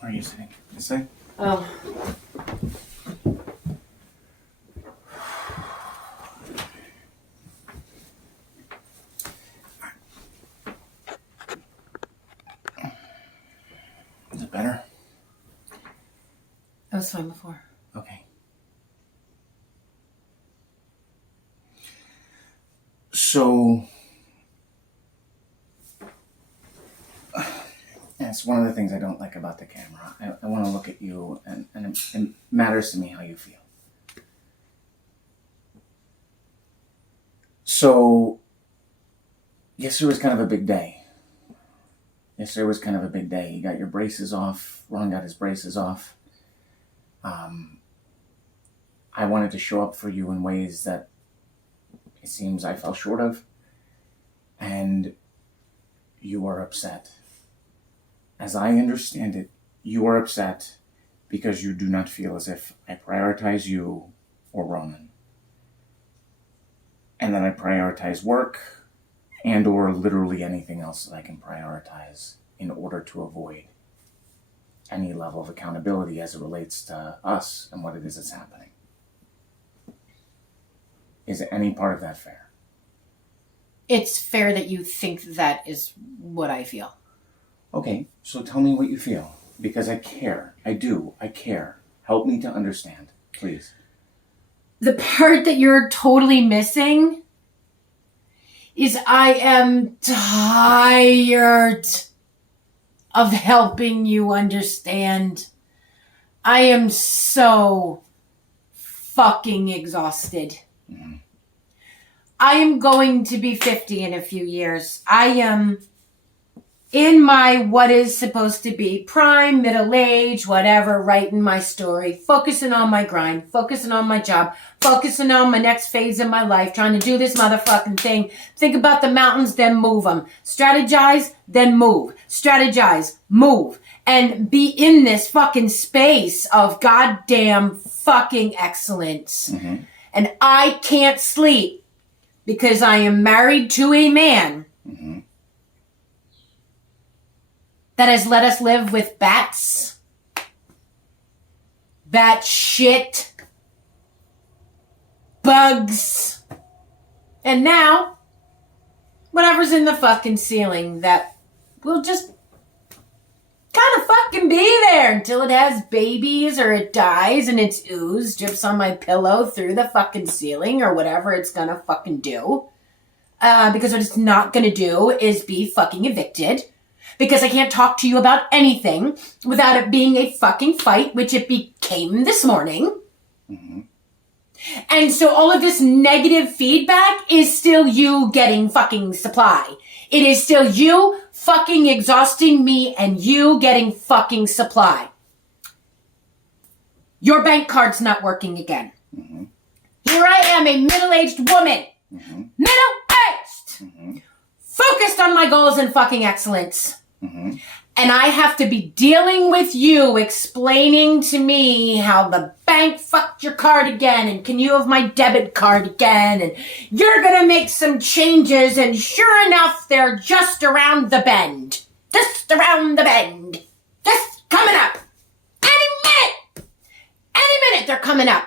Where are you sitting? This side? Oh. Is it better? That was fine before. Okay. So, it's one of the things I don't like about the camera. I want to look at you, and it matters to me how you feel. So, yesterday was kind of a big day. You got your braces off. Ron got his braces off. I wanted to show up for you in ways that it seems I fell short of. And you are upset. As I understand it, you are upset because you do not feel as if I prioritize you or Ronan. And that I prioritize work and or literally anything else that I can prioritize in order to avoid any level of accountability as it relates to us and what it is that's happening. Is any part of that fair? It's fair that you think that is what I feel. Okay, so tell me what you feel. Because I care. I do. I care. Help me to understand, please. The part that you're totally missing is I am tired of helping you understand. I am so fucking exhausted. Mm-hmm. I am going to be 50 in a few years. I am in my what is supposed to be prime, middle age, whatever, writing my story, focusing on my grind, focusing on my job, focusing on my next phase of my life, trying to do this motherfucking thing. Think about the mountains, then move them. Strategize, then move. Strategize, move. And be in this fucking space of goddamn fucking excellence. Mm-hmm. And I can't sleep because I am married to a man that has let us live with bats, bat shit, bugs, and now whatever's in the fucking ceiling that will just kind of fucking be there until it has babies or it dies and its ooze drips on my pillow through the fucking ceiling or whatever it's gonna fucking do. Because what it's not gonna do is be fucking evicted. Because I can't talk to you about anything without it being a fucking fight, which it became this morning. Mm-hmm. And so all of this negative feedback is still you getting fucking supply. It is still you fucking exhausting me and you getting fucking supply. Your bank card's not working again. Mm-hmm. Here I am, a middle-aged woman. Mm-hmm. Middle-aged! Mm-hmm. Focused on my goals and fucking excellence. Mm-hmm. And I have to be dealing with you explaining to me how the bank fucked your card again and can you have my debit card again and you're gonna make some changes and sure enough they're just around the bend. Just around the bend. Just coming up. Any minute they're coming up.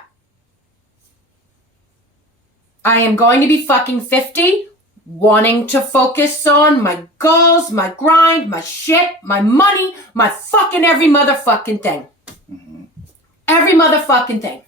I am going to be fucking 50. Wanting to focus on my goals, my grind, my shit, my money, my fucking every motherfucking thing. Mm-hmm. Every motherfucking thing.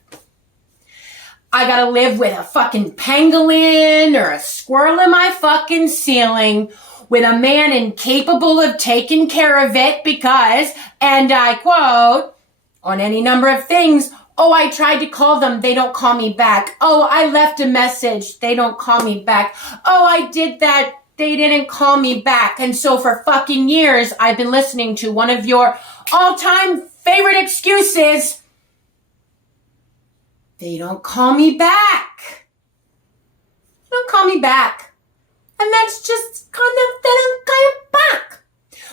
I gotta live with a fucking pangolin or a squirrel in my fucking ceiling with a man incapable of taking care of it because, and I quote, on any number of things, oh, I tried to call them. They don't call me back. Oh, I left a message. They don't call me back. Oh, I did that. They didn't call me back. And so for fucking years, I've been listening to one of your all-time favorite excuses. They don't call me back. They don't call me back. And that's just kind of, they don't call you back.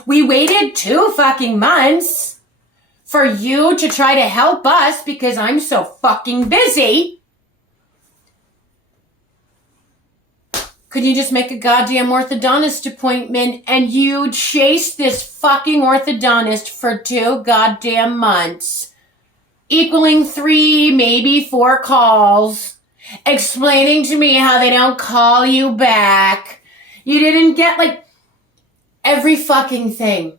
We waited 2 fucking months for you to try to help us because I'm so fucking busy. Could you just make a goddamn orthodontist appointment and you chase this fucking orthodontist for 2 goddamn months, equaling 3, maybe 4 calls, explaining to me how they don't call you back. You didn't get like every fucking thing.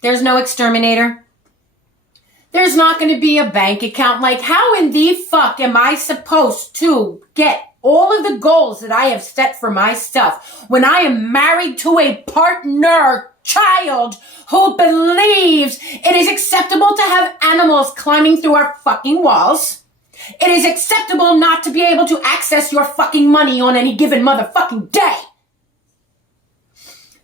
There's no exterminator. There's not going to be a bank account. Like, how in the fuck am I supposed to get all of the goals that I have set for myself when I am married to a partner child who believes it is acceptable to have animals climbing through our fucking walls? It is acceptable not to be able to access your fucking money on any given motherfucking day.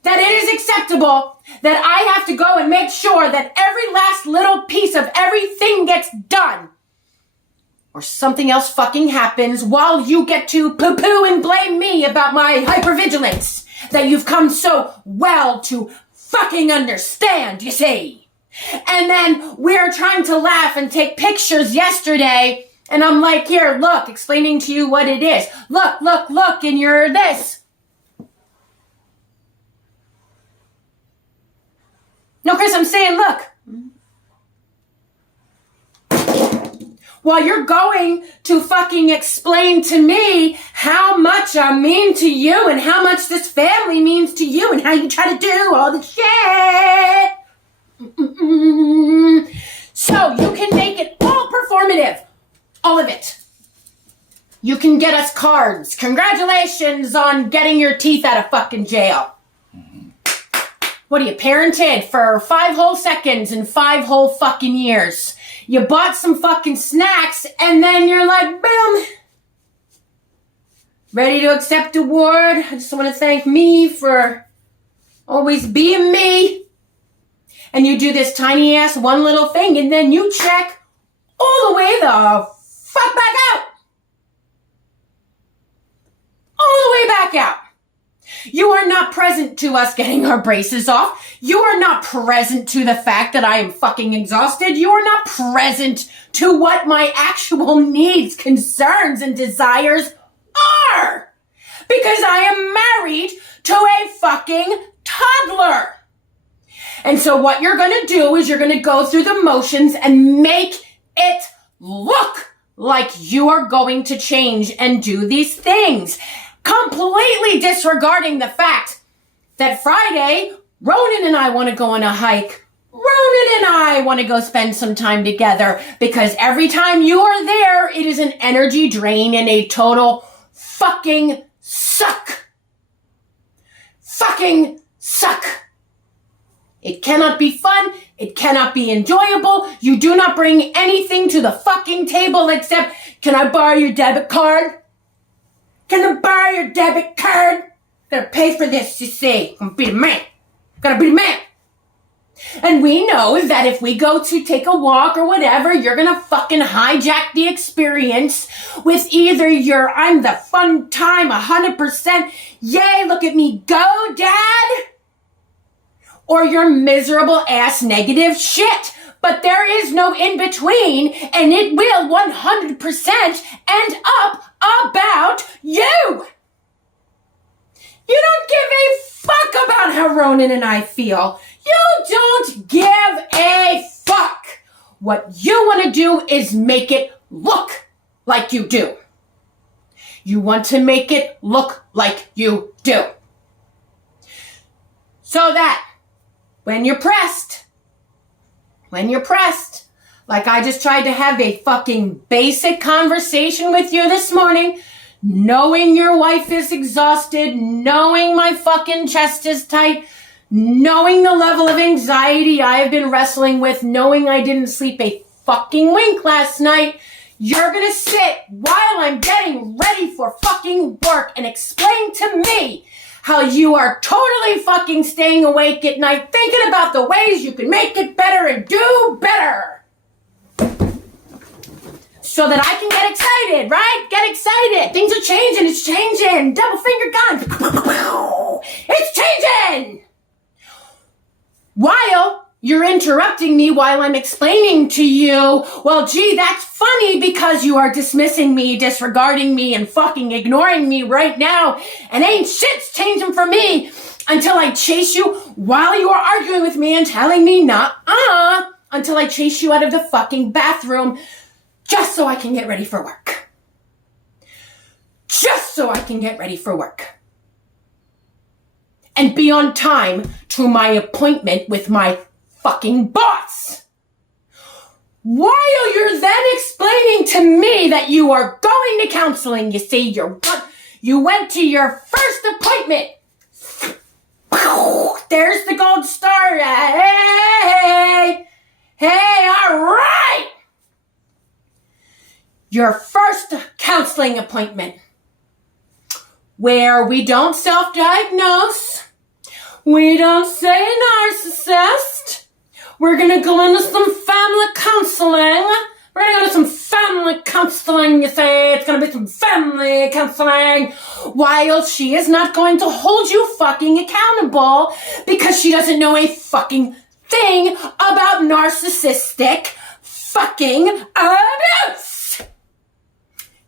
That it is acceptable that I have to go and make sure that every last little piece of everything gets done, or something else fucking happens while you get to poo-poo and blame me about my hypervigilance that you've come so well to fucking understand, you see. And then we're trying to laugh and take pictures yesterday, and I'm like, here, look, explaining to you what it is. Look, and you're this. No, Chris, I'm saying, look. While you're going to fucking explain to me how much I mean to you and how much this family means to you and how you try to do all the shit. So you can make it all performative. All of it. You can get us cards. Congratulations on getting your teeth out of fucking jail. What are you, parented for 5 whole seconds and 5 whole fucking years? You bought some fucking snacks and then you're like, boom. Ready to accept award. I just want to thank me for always being me. And you do this tiny ass one little thing and then you check all the way the fuck back out. All the way back out. You are not present to us getting our braces off. You are not present to the fact that I am fucking exhausted. You are not present to what my actual needs, concerns, and desires are. Because I am married to a fucking toddler. And so what you're going to do is you're going to go through the motions and make it look like you are going to change and do these things. Completely disregarding the fact that Friday, Ronan and I want to go on a hike. Ronan and I want to go spend some time together because every time you are there, it is an energy drain and a total fucking suck. Fucking suck. It cannot be fun. It cannot be enjoyable. You do not bring anything to the fucking table except, can I borrow your debit card? Can I borrow your debit card? Gotta pay for this, you see. I'm gonna be the man. Gotta be the man. And we know that if we go to take a walk or whatever, you're gonna fucking hijack the experience with either your I'm the fun time 100%, yay, look at me go, dad, or your miserable ass negative shit. But there is no in between, and it will 100% end up about you. You don't give a fuck about how Ronan and I feel. You don't give a fuck. What you want to do is make it look like you do. You want to make it look like you do. So that when you're pressed, like I just tried to have a fucking basic conversation with you this morning, knowing your wife is exhausted, knowing my fucking chest is tight, knowing the level of anxiety I have been wrestling with, knowing I didn't sleep a fucking wink last night, you're gonna sit while I'm getting ready for fucking work and explain to me how you are totally fucking staying awake at night thinking about the ways you can make it better and do better. So that I can get excited, right? Get excited. Things are changing. It's changing. Double finger gun. It's changing. While you're interrupting me while I'm explaining to you, well, gee, that's funny because you are dismissing me, disregarding me, and fucking ignoring me right now, and ain't shit's changing for me until I chase you while you are arguing with me and telling me until I chase you out of the fucking bathroom just so I can get ready for work. Just so I can get ready for work. And be on time to my appointment with my fucking boss. While you're then explaining to me that you are going to counseling, you see, you went to your first appointment. There's the gold star. Hey, all right. Your first counseling appointment, where we don't self-diagnose, we don't say narcissist. We're gonna go into some family counseling. We're gonna go to some family counseling, you say. It's gonna be some family counseling. While she is not going to hold you fucking accountable because she doesn't know a fucking thing about narcissistic fucking abuse.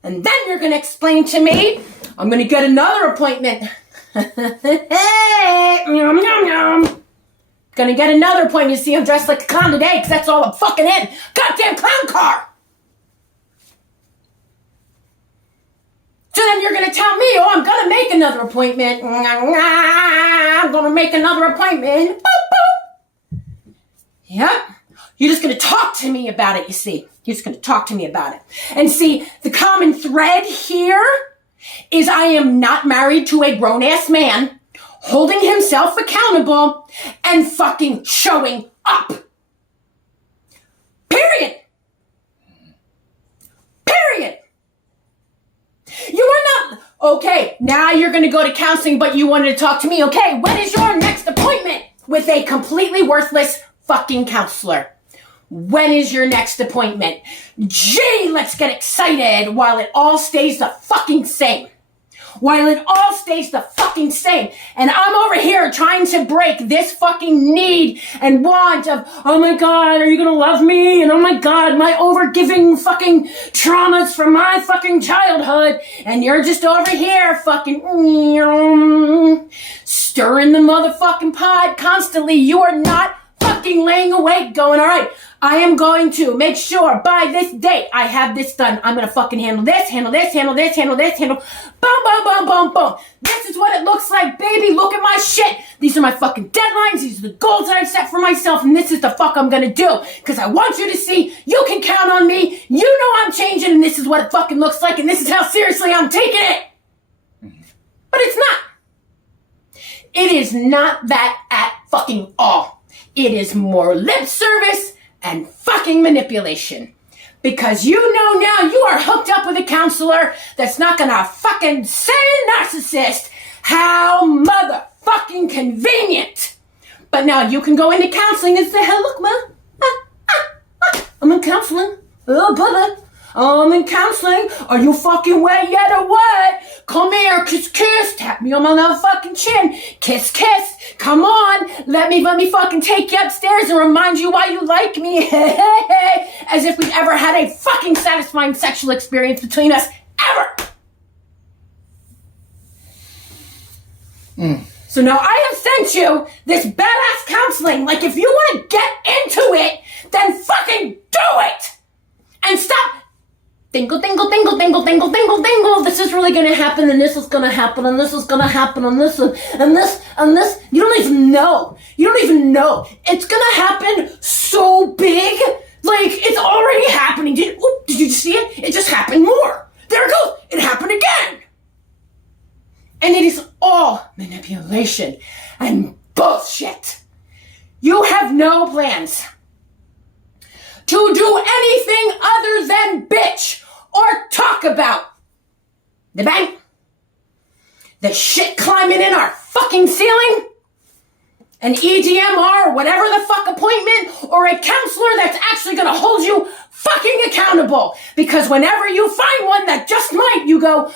And then you're gonna explain to me, I'm gonna get another appointment. Hey, yum, yum, yum. Gonna get another appointment. You see, I'm dressed like a clown today because that's all I'm fucking in. Goddamn clown car. So then you're gonna tell me, oh, I'm gonna make another appointment. I'm gonna make another appointment. Boop, boop. Yep. You're just gonna talk to me about it, you see. You're just gonna talk to me about it. And see, the common thread here is I am not married to a grown-ass man holding himself accountable and fucking showing up. Period. Period. You are not, okay, now you're going to go to counseling, but you wanted to talk to me. Okay, when is your next appointment with a completely worthless fucking counselor? When is your next appointment? Gee, let's get excited while it all stays the fucking same. While it all stays the fucking same. And I'm over here trying to break this fucking need and want of, oh my God, are you gonna love me? And oh my God, my overgiving fucking traumas from my fucking childhood. And you're just over here fucking stirring the motherfucking pot constantly. You are not fucking laying awake going, all right, I am going to make sure by this date I have this done. I'm going to fucking handle this, handle this, handle this, handle this, handle, boom, boom, boom, boom, boom. This is what it looks like, baby. Look at my shit. These are my fucking deadlines. These are the goals that I set for myself, and this is the fuck I'm going to do. Because I want you to see you can count on me. You know I'm changing, and this is what it fucking looks like, and this is how seriously I'm taking it. But it's not. It is not that at fucking all. It is more lip service and fucking manipulation. Because you know now you are hooked up with a counselor that's not gonna fucking say narcissist. How motherfucking convenient. But now you can go into counseling and say, hey, look, man, I'm in counseling. Oh, brother, I'm in counseling. Are you fucking wet yet or what? Come here, kiss, kiss. Tap me on my motherfucking chin. Kiss, kiss. Come on. Let me fucking take you upstairs and remind you why you like me. As if we've ever had a fucking satisfying sexual experience between us. Ever. So now I have sent you this badass counseling. Like, if you want to get into it, then fucking do it. And stop. Dingle, dingle, dingle, dingle, dingle, dingle, dingle. This is really going to happen, and this is going to happen, and this is going to happen, and this, and this, and this. You don't even know. You don't even know. It's going to happen so big. Like, it's already happening. Did you see it? It just happened more. There it goes. It happened again. And it is all manipulation and bullshit. You have no plans to do anything other than bitch or talk about the bank, the shit climbing in our fucking ceiling, an EDMR, whatever the fuck appointment, or a counselor that's actually gonna hold you fucking accountable. Because whenever you find one that just might, you go,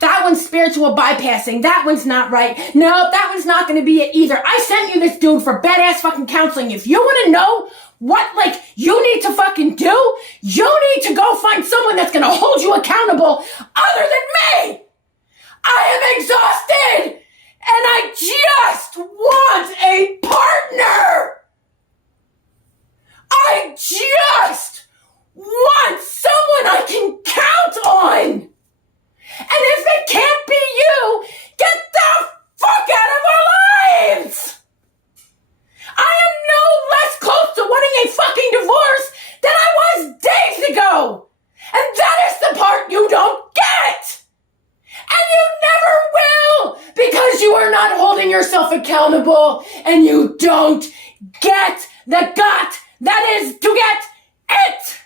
That one's spiritual bypassing. That one's not right. No, that one's not going to be it either. I sent you this dude for badass fucking counseling. If you want to know what, you need to fucking do, you need to go find someone that's going to hold you accountable other than me. I am exhausted, and I just want a partner. I just want someone I can count on. And if it can't be you, get the fuck out of our lives! I am no less close to wanting a fucking divorce than I was days ago! And that is the part you don't get! And you never will! Because you are not holding yourself accountable, and you don't get the gut that is to get it!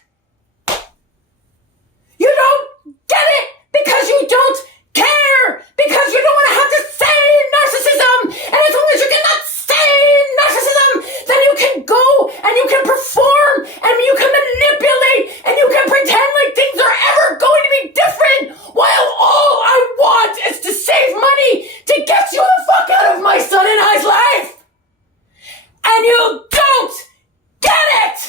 You don't get it! Because you don't care! Because you don't want to have to say narcissism! And as long as you cannot say narcissism, then you can go and you can perform and you can manipulate and you can pretend like things are ever going to be different while all I want is to save money to get you the fuck out of my son and I's life! And you don't get it!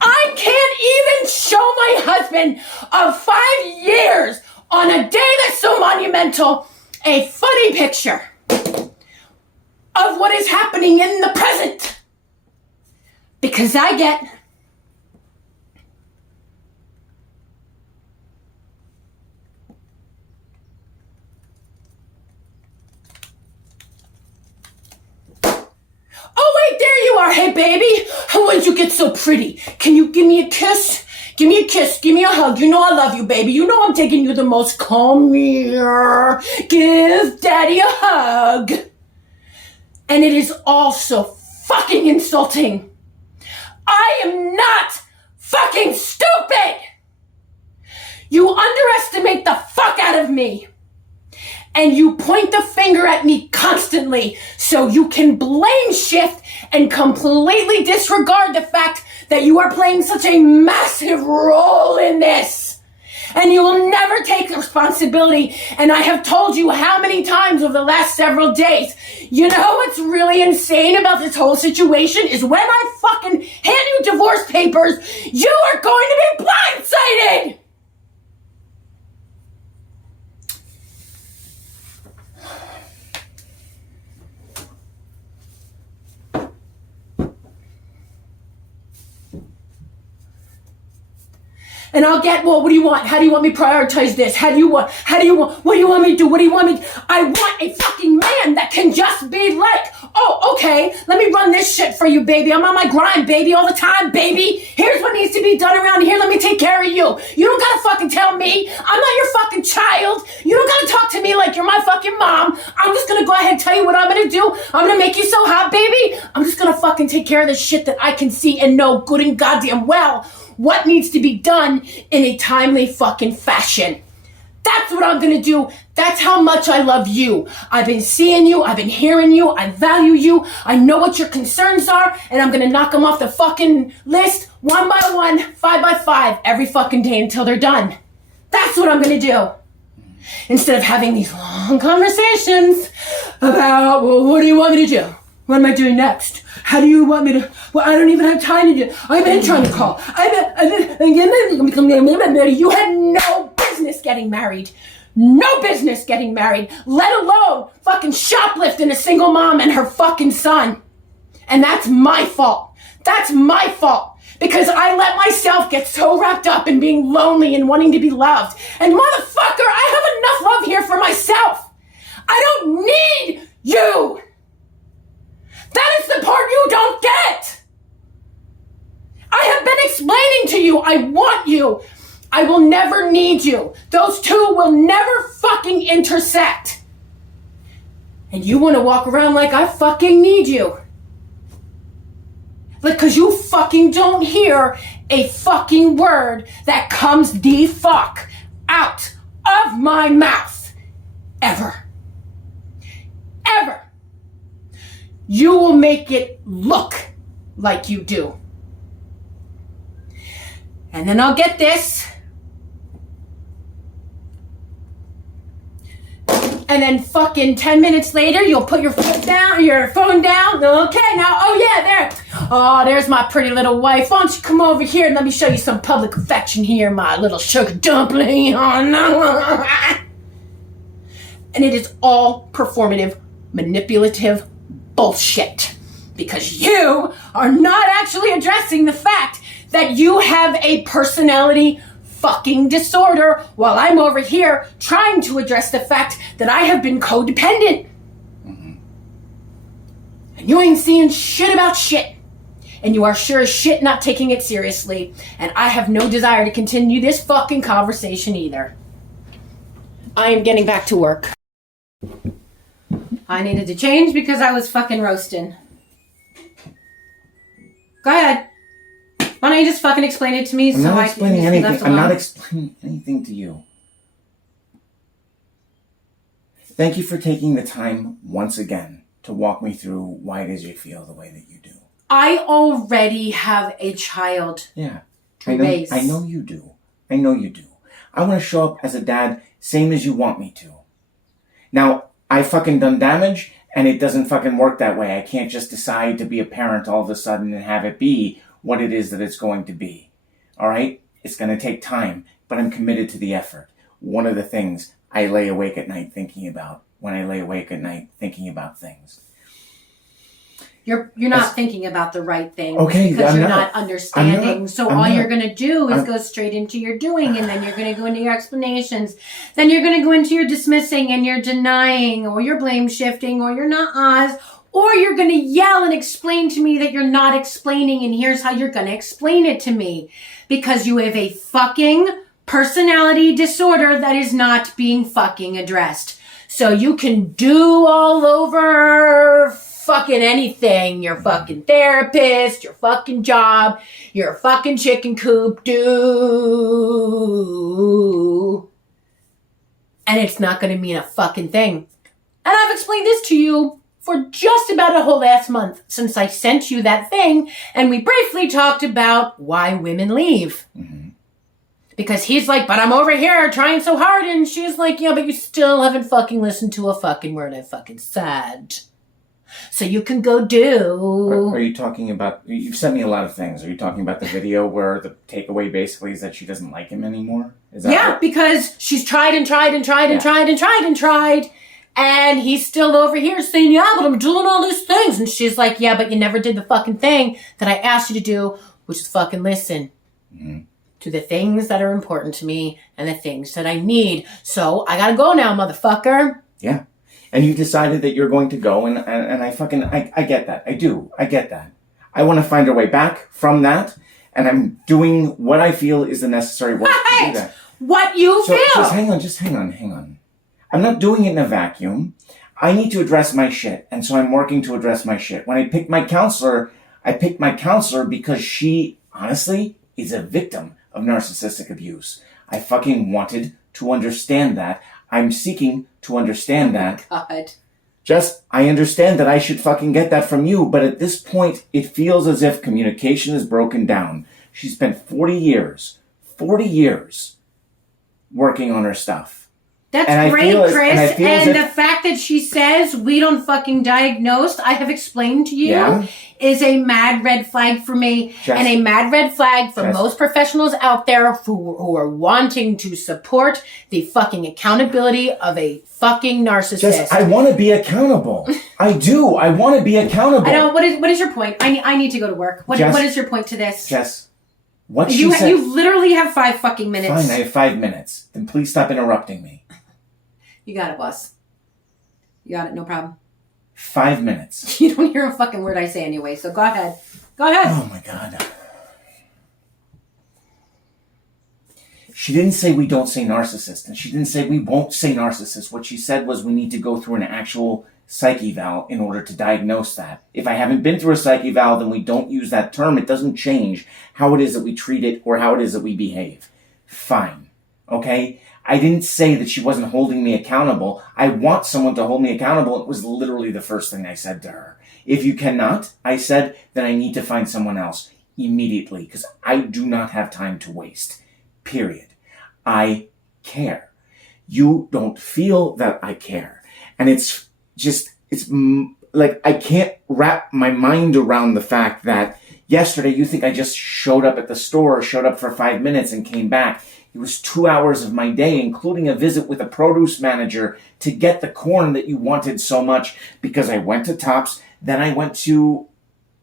I can't even show my husband of 5 years on a day that's so monumental a funny picture of what is happening in the present. Because I get oh wait, there you are. Hey baby, how did you get so pretty? Can you give me a kiss? Give me a kiss, give me a hug. You know I love you, baby. You know I'm taking you the most. Come here. Give daddy a hug. And it is all so fucking insulting. I am not fucking stupid. You underestimate the fuck out of me. And you point the finger at me constantly so you can blame shift and completely disregard the fact that you are playing such a massive role in this. And you will never take responsibility. And I have told you how many times over the last several days. You know what's really insane about this whole situation is when I fucking hand you divorce papers, you are going to be blindsided. And I'll get, well, what do you want? How do you want me to prioritize this? What do you want me to do? What do you want me to do? I want a fucking man that can just be like, oh, okay, let me run this shit for you, baby. I'm on my grind, baby, all the time, baby. Here's what needs to be done around here. Let me take care of you. You don't gotta fucking tell me. I'm not your fucking child. You don't gotta talk to me like you're my fucking mom. I'm just gonna go ahead and tell you what I'm gonna do. I'm gonna make you so hot, baby. I'm just gonna fucking take care of the shit that I can see and know good and goddamn well what needs to be done in a timely fucking fashion. That's what I'm gonna do. That's how much I love you. I've been seeing you, I've been hearing you, I value you, I know what your concerns are, and I'm gonna knock them off the fucking list one by one, 5 by 5, every fucking day until they're done. That's what I'm gonna do. Instead of having these long conversations about, well, what do you want me to do? What am I doing next? How do you want me to? Well, I don't even have time to do. I've been trying to call. You had no business getting married. No business getting married. Let alone fucking shoplifting a single mom and her fucking son. And that's my fault. That's my fault. Because I let myself get so wrapped up in being lonely and wanting to be loved. And motherfucker, I have enough love here for myself. I don't need you. That is the part you don't get. I have been explaining to you, I want you. I will never need you. Those two will never fucking intersect. And you want to walk around like I fucking need you. Like, cause you fucking don't hear a fucking word that comes the fuck out of my mouth. Ever. Ever. You will make it look like you do. And then I'll get this. And then fucking 10 minutes later, you'll put your phone down. Okay, now, oh yeah, there. Oh, there's my pretty little wife. Why don't you come over here and let me show you some public affection here, my little sugar dumpling. Oh, no. And it is all performative, manipulative bullshit. Because you are not actually addressing the fact that you have a personality fucking disorder, while I'm over here trying to address the fact that I have been codependent. Mm-hmm. And you ain't seeing shit about shit. And you are sure as shit not taking it seriously. And I have no desire to continue this fucking conversation either. I am getting back to work. I needed to change because I was fucking roasting. Go ahead. Why don't you just fucking explain it to me I'm so not I explaining can anything. I'm not explaining anything to you. Thank you for taking the time once again to walk me through why it is you feel the way that you do. I already have a child Yeah. to raise. I know you do. I know you do. I want to show up as a dad same as you want me to. Now, I fucking done damage and it doesn't fucking work that way. I can't just decide to be a parent all of a sudden and have it be what it is that it's going to be. All right? It's going to take time, but I'm committed to the effort. One of the things I lay awake at night thinking about when I lay awake at night thinking about things. You're not thinking about the right thing, okay, because I'm you're not understanding. You're going to do is I'm- go straight into your doing, and then you're going to go into your explanations. Then you're going to go into your dismissing and your denying, or your blame shifting, or your not-ahs, or you're going to yell and explain to me that you're not explaining, and here's how you're going to explain it to me. Because you have a fucking personality disorder that is not being fucking addressed. So you can do all over fucking anything. Your fucking therapist, your fucking job, your fucking chicken coop, do. And it's not going to mean a fucking thing. And I've explained this to you for just about a whole last month since I sent you that thing, and we briefly talked about why women leave. Mm-hmm. Because he's like, but I'm over here trying so hard, and she's like, yeah, but you still haven't fucking listened to a fucking word I fucking said. So you can go do. Are you talking about, you've sent me a lot of things. Are you talking about the video where the takeaway basically is that she doesn't like him anymore? Is that Yeah, because she's tried and tried and tried and tried and tried and tried. And he's still over here saying, yeah, but I'm doing all these things. And she's like, yeah, but you never did the fucking thing that I asked you to do, which is fucking listen to the things that are important to me and the things that I need. So I gotta go now, motherfucker. Yeah. And you decided that you're going to go, and I get that. I do. I get that. I want to find a way back from that, and I'm doing what I feel is the necessary work to do that. What you feel. Just hang on. I'm not doing it in a vacuum. I need to address my shit, and so I'm working to address my shit. When I picked my counselor, because she, honestly, is a victim of narcissistic abuse. I fucking wanted to understand that. I'm seeking to understand that. God. I understand that I should fucking get that from you, but at this point, it feels as if communication is broken down. She spent 40 years working on her stuff. That's great, Chris. And the fact that she says we don't fucking diagnose, I have explained to you, is a mad red flag for me. And a mad red flag for most professionals out there who are wanting to support the fucking accountability of a fucking narcissist. I want to be accountable. I do. I want to be accountable. I know. What is your point? I need to go to work. What is your point to this? Jess, what she said. You literally have 5 fucking minutes. Fine, I have 5 minutes. Then please stop interrupting me. You got it, boss. You got it, no problem. 5 minutes. You don't hear a fucking word I say anyway, so go ahead. Go ahead. Oh my God. She didn't say we don't say narcissist, and she didn't say we won't say narcissist. What she said was we need to go through an actual psych eval in order to diagnose that. If I haven't been through a psych eval, then we don't use that term. It doesn't change how it is that we treat it or how it is that we behave. Fine. Okay? I didn't say that she wasn't holding me accountable. I want someone to hold me accountable. It was literally the first thing I said to her. If you cannot, I said, then I need to find someone else immediately because I do not have time to waste. Period. I care. You don't feel that I care. And it's like, I can't wrap my mind around the fact that yesterday you think I just showed up at the store, showed up for 5 minutes and came back. It was 2 hours of my day, including a visit with a produce manager to get the corn that you wanted so much, because I went to Tops, then I went to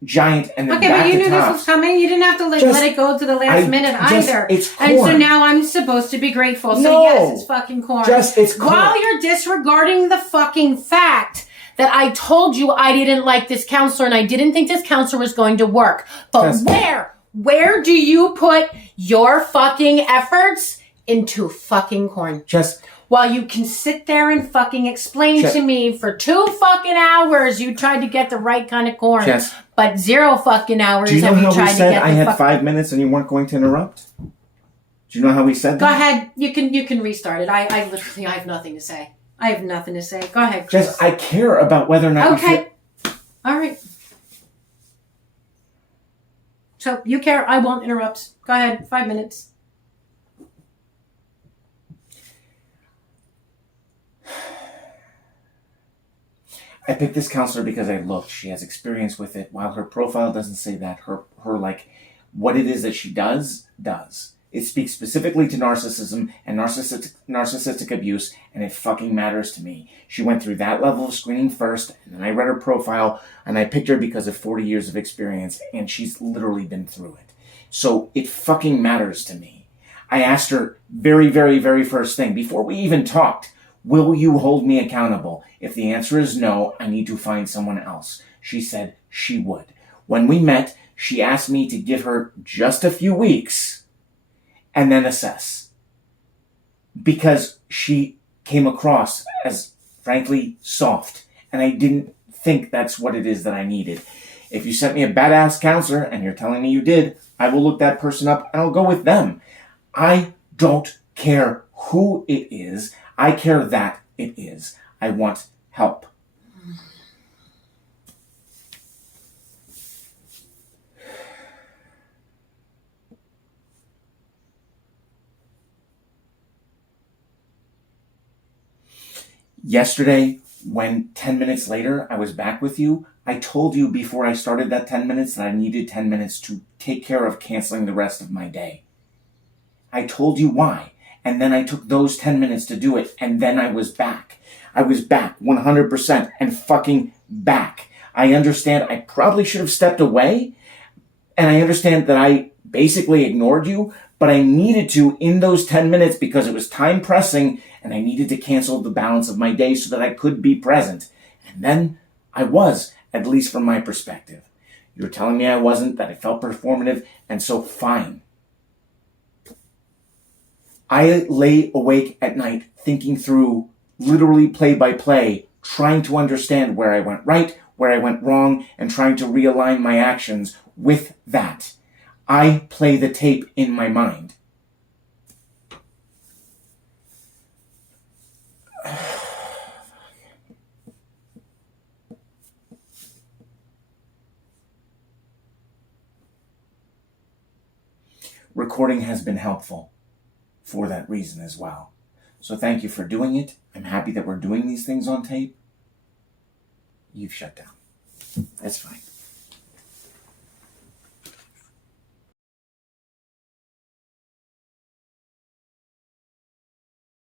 Giant, and then Okay, back but you to knew Tops. this was coming. You didn't have to let it go to the last minute either. It's corn. And so now I'm supposed to be grateful. So No. yes, it's fucking corn. It's corn. While you're disregarding the fucking fact that I told you I didn't like this counselor and I didn't think this counselor was going to work. But where do you put your fucking efforts? Into fucking corn. While you can sit there and fucking explain to me for 2 fucking hours you tried to get the right kind of corn. But 0 fucking hours do you know have you how tried we to said get I had 5 minutes and you weren't going to interrupt? Do you know how we said that? Go ahead. You can restart it. I literally, I have nothing to say. I have nothing to say. Go ahead, Chris. I care about whether or not Okay. All right. So you care. I won't interrupt. Go ahead. 5 minutes. I picked this counselor because I looked. She has experience with it. While her profile doesn't say that, her like, what it is that she does. It speaks specifically to narcissism and narcissistic abuse, and it fucking matters to me. She went through that level of screening first, and then I read her profile, and I picked her because of 40 years of experience, and she's literally been through it. So it fucking matters to me. I asked her very, very, very first thing, before we even talked, will you hold me accountable? If the answer is no, I need to find someone else. She said she would. When we met, she asked me to give her just a few weeks and then assess. Because she came across as, frankly, soft. And I didn't think that's what it is that I needed. If you sent me a badass counselor, and you're telling me you did, I will look that person up and I'll go with them. I don't care who it is. I care that it is. I want help. Yesterday, when 10 minutes later I was back with you, I told you before I started that 10 minutes that I needed 10 minutes to take care of canceling the rest of my day. I told you why. And then I took those 10 minutes to do it, and then I was back. I was back 100% and fucking back. I understand I probably should have stepped away, and I understand that I basically ignored you, but I needed to in those 10 minutes because it was time pressing, and I needed to cancel the balance of my day so that I could be present. And then I was, at least from my perspective. You were telling me I wasn't, that I felt performative, and so fine. I lay awake at night thinking through, literally play by play, trying to understand where I went right, where I went wrong, and trying to realign my actions with that. I play the tape in my mind. Recording has been helpful for that reason as well. So thank you for doing it. I'm happy that we're doing these things on tape. You've shut down. That's fine.